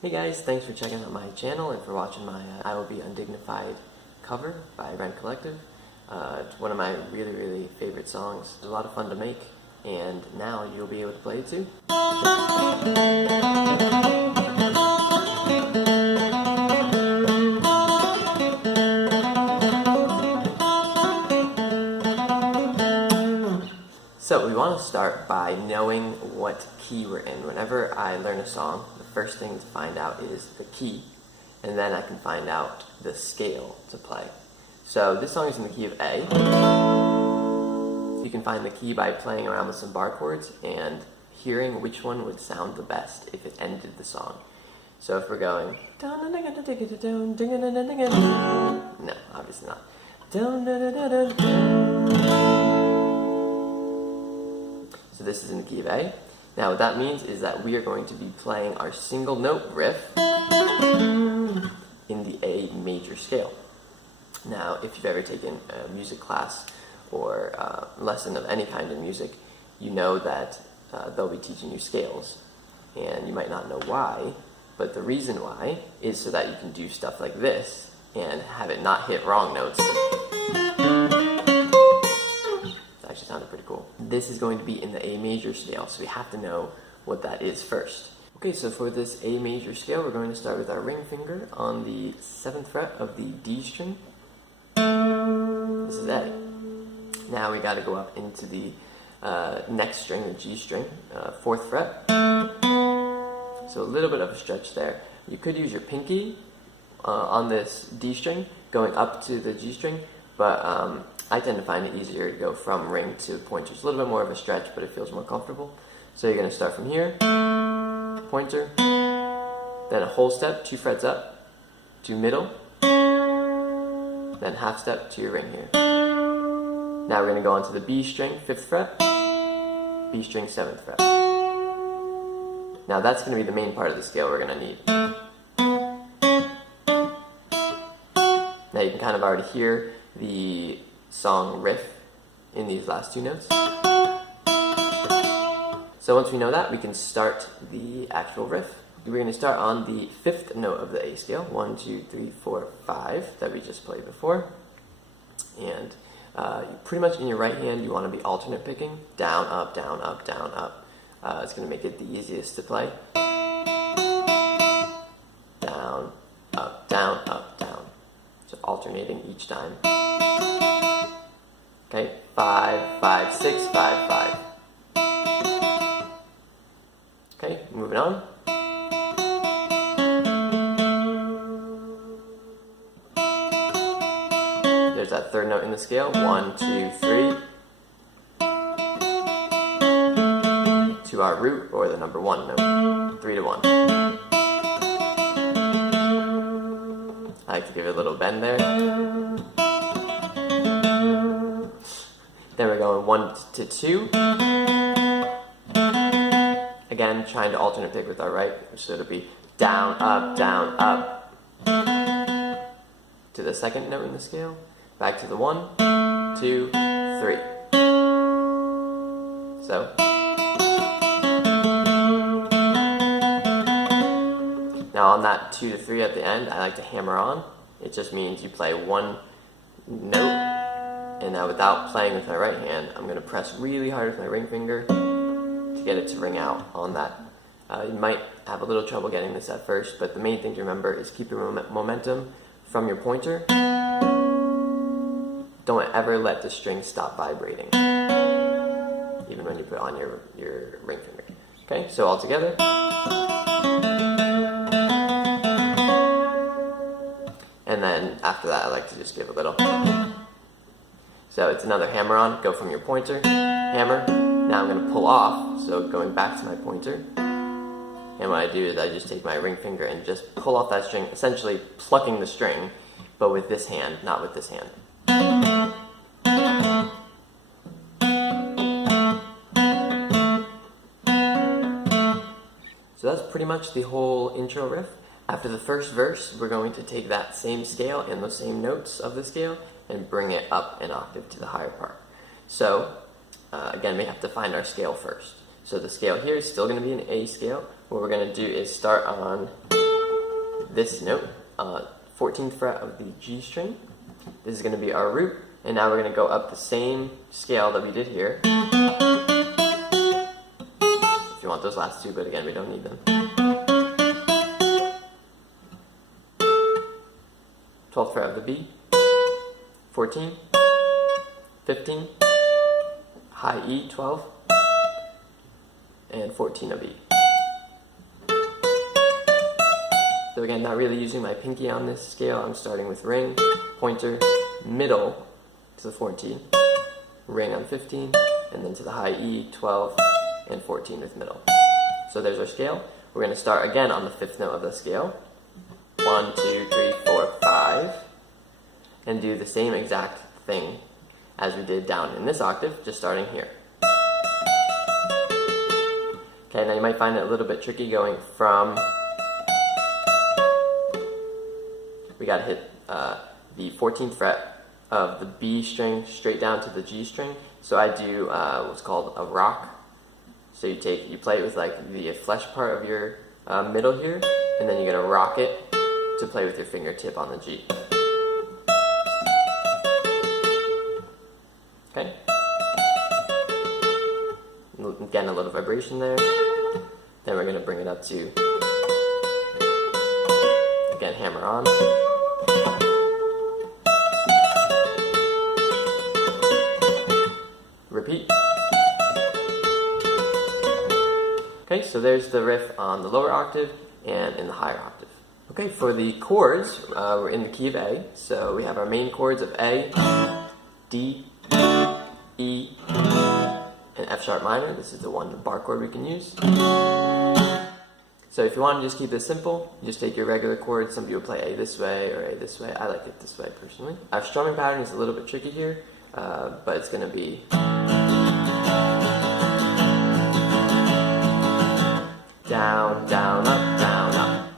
Hey guys, thanks for checking out my channel and for watching my Will Be Undignified cover by Rend Collective. It's one of my really favorite songs. It's a lot of fun to make, and now you'll be able to play it too. So we want to start by knowing what key we're in. Whenever I learn a song, the first thing to find out is the key, and then I can find out the scale to play. So this song is in the key of A. You can find the key by playing around with some bar chords and hearing which one would sound the best if it ended the song. So if we're going, no, obviously not. So this is in the key of A. Now what that means is that we are going to be playing our single note riff in the A major scale. Now if you've ever taken a music class or a lesson of any kind of music, you know that they'll be teaching you scales. And you might not know why, but the reason why is so that you can do stuff like this and have it not hit wrong notes. Actually sounded pretty cool. This is going to be in the A major scale, so we have to know what that is first. Okay, so for this A major scale, we're going to start with our ring finger on the 7th fret of the D string. This is A. Now we got to go up into the next string, the G string, 4th fret. So a little bit of a stretch there. You could use your pinky on this D string, going up to the G string, but I tend to find it easier to go from ring to pointer. It's a little bit more of a stretch, but it feels more comfortable. So you're going to start from here, pointer, then a whole step, 2 frets up, to middle, then half step to your ring here. Now we're going to go on to the B string, 5th fret, B string, 7th fret. Now that's going to be the main part of the scale we're going to need. Now you can kind of already hear the song riff in these last 2 notes. So once we know that, we can start the actual riff. We're going to start on the 5th note of the A scale, 1, 2, 3, 4, 5, that we just played before. And pretty much in your right hand, you want to be alternate picking, down, up, down, up, down, up. It's going to make it the easiest to play. Down, up, down, up, down. So alternating each time. Okay, 5, 5, 6, 5, 5. Okay, moving on. There's that 3rd note in the scale. 1, 2, 3. To our root, or the number 1 note. 3 to 1. I like to give it a little bend there. Then we're going 1 to 2. Again, trying to alternate pick with our right, so it'll be down, up, up. To the 2nd note in the scale. Back to the 1, 2, 3. So. Now on that 2 to 3 at the end, I like to hammer on. It just means you play 1 note. And now without playing with my right hand, I'm going to press really hard with my ring finger to get it to ring out on that. You might have a little trouble getting this at first, but the main thing to remember is keep your momentum from your pointer. Don't ever let the string stop vibrating, even when you put on your ring finger. Okay, so all together. And then after that, I like to just give a little. So it's another hammer on, go from your pointer, hammer. Now I'm going to pull off, so going back to my pointer. And what I do is I just take my ring finger and just pull off that string, essentially plucking the string, but with this hand, not with this hand. So that's pretty much the whole intro riff. After the first verse, we're going to take that same scale and those same notes of the scale and bring it up an octave to the higher part. So, again, we have to find our scale first. So the scale here is still going to be an A scale. What we're going to do is start on this note, 14th fret of the G string. This is going to be our root, and now we're going to go up the same scale that we did here. If you want those last two, but again, we don't need them. 12th fret of the B, 14, 15, high E, 12, and 14 of E. So again, not really using my pinky on this scale. I'm starting with ring, pointer, middle to the 14, ring on 15, and then to the high E, 12, and 14 with middle. So there's our scale. We're going to start again on the 5th note of the scale. 1, 2, 3, 4, 5, and do the same exact thing as we did down in this octave, just starting here. Okay, now you might find it a little bit tricky going from, we got to hit the 14th fret of the B string straight down to the G string. So I do what's called a rock. So you play it with like the flesh part of your middle here, and then you're going to rock it to play with your fingertip on the G. Okay? Again, a little vibration there. Then we're going to bring it up to, again, hammer on. Repeat. Okay, so there's the riff on the lower octave and in the higher octave. Okay, for the chords, we're in the key of A, so we have our main chords of A, D, E, and F sharp minor. This is the bar chord we can use. So if you want to just keep this simple, you just take your regular chords. Some people play A this way or A this way. I like it this way personally. Our strumming pattern is a little bit tricky here, but it's going to be down, down, up, down, up.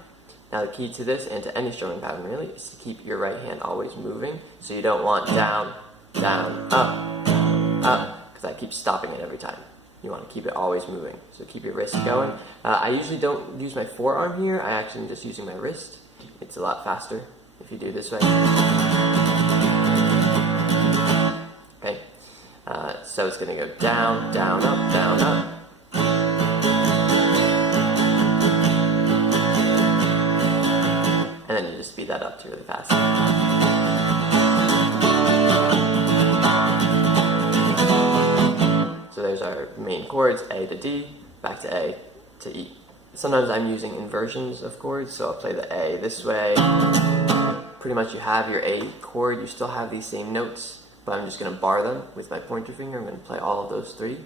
Now the key to this, and to any strumming pattern really, is to keep your right hand always moving. So you don't want down, down, up, because that keeps stopping it every time. You want to keep it always moving. So keep your wrist going. I usually don't use my forearm here. I actually am just using my wrist. It's a lot faster if you do it this way. Okay, so it's going to go down, down, up, down, up. And then you just speed that up to really fast. So there's our main chords, A to D, back to A to E. Sometimes I'm using inversions of chords, so I'll play the A this way. Pretty much you have your A chord, you still have these same notes, but I'm just going to bar them with my pointer finger. I'm going to play all of those three.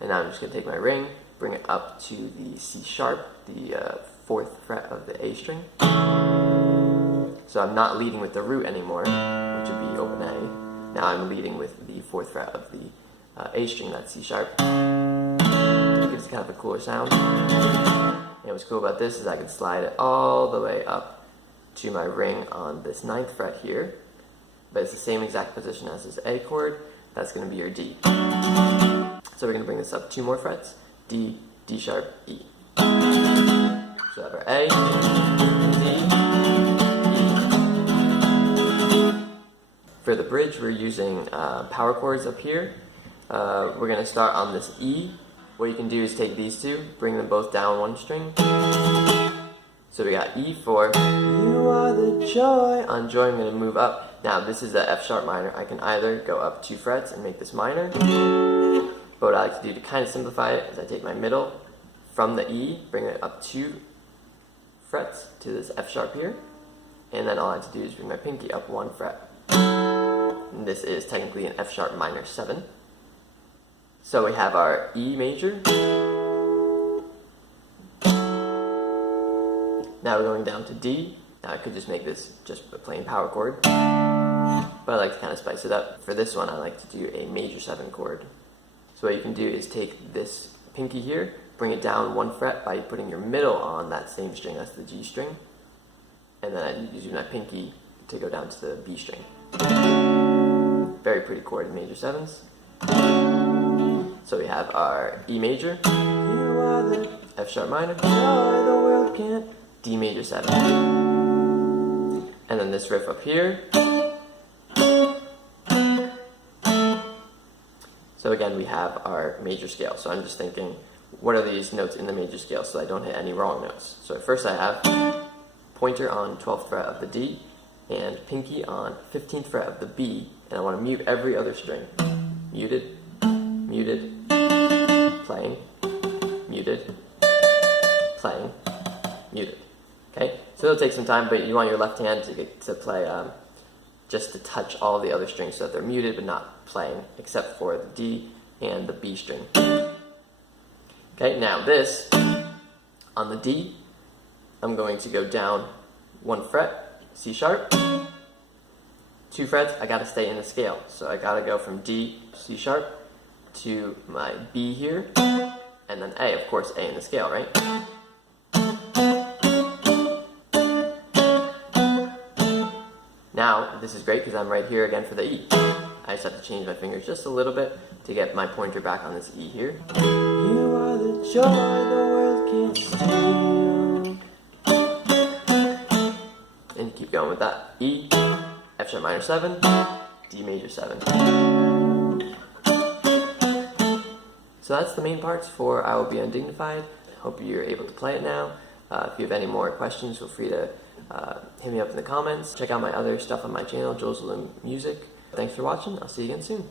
And now I'm just going to take my ring, bring it up to the C sharp, the 4th fret of the A string. So I'm not leading with the root anymore, which would be open A. Now I'm leading with the 4th fret of the A string, that's C sharp. It gives kind of a cooler sound. And what's cool about this is I can slide it all the way up to my ring on this 9th fret here. But it's the same exact position as this A chord. That's going to be your D. So we're going to bring this up 2 more frets. D, D sharp, E. So we have our A, D, For the bridge, we're using power chords up here. We're going to start on this E. What you can do is take these two, bring them both down one string. So we got E for You Are the Joy. On joy, I'm going to move up. Now, this is the F sharp minor. I can either go up 2 frets and make this minor. But what I like to do to kind of simplify it is I take my middle from the E, bring it up 2 frets to this F sharp here. And then all I have to do is bring my pinky up 1 fret. And this is technically an F sharp minor 7. So we have our E major. Now we're going down to D. Now I could just make this just a plain power chord, but I like to kind of spice it up. For this one, I like to do a major 7 chord. So what you can do is take this pinky here, bring it down 1 fret by putting your middle on that same string, that's the G string, and then I use my pinky to go down to the B string. Very pretty chord in major 7s. So we have our E major, you are the F sharp minor, joy the world can't, D major 7. and then this riff up here. So again, we have our major scale. So I'm just thinking, what are these notes in the major scale so I don't hit any wrong notes? So at first I have pointer on 12th fret of the D and pinky on 15th fret of the B, and I want to mute every other string. Muted, muted, playing, muted, playing, muted. Okay, so it'll take some time, but you want your left hand to play just to touch all the other strings so that they're muted but not playing, except for the D and the B string. Okay, now this, on the D, I'm going to go down 1 fret, C sharp, 2 frets, I gotta stay in the scale. So I gotta go from D, C sharp, to my B here, and then A, of course, A in the scale, right? Now, this is great because I'm right here again for the E. I just have to change my fingers just a little bit to get my pointer back on this E here. You are the joy the world can't steal. And keep going with that. E, F sharp minor 7, D major 7. So that's the main parts for I Will Be Undignified. Hope you're able to play it now. If you have any more questions, feel free to hit me up in the comments. Check out my other stuff on my channel, Jules Lim Music. Thanks for watching. I'll see you again soon.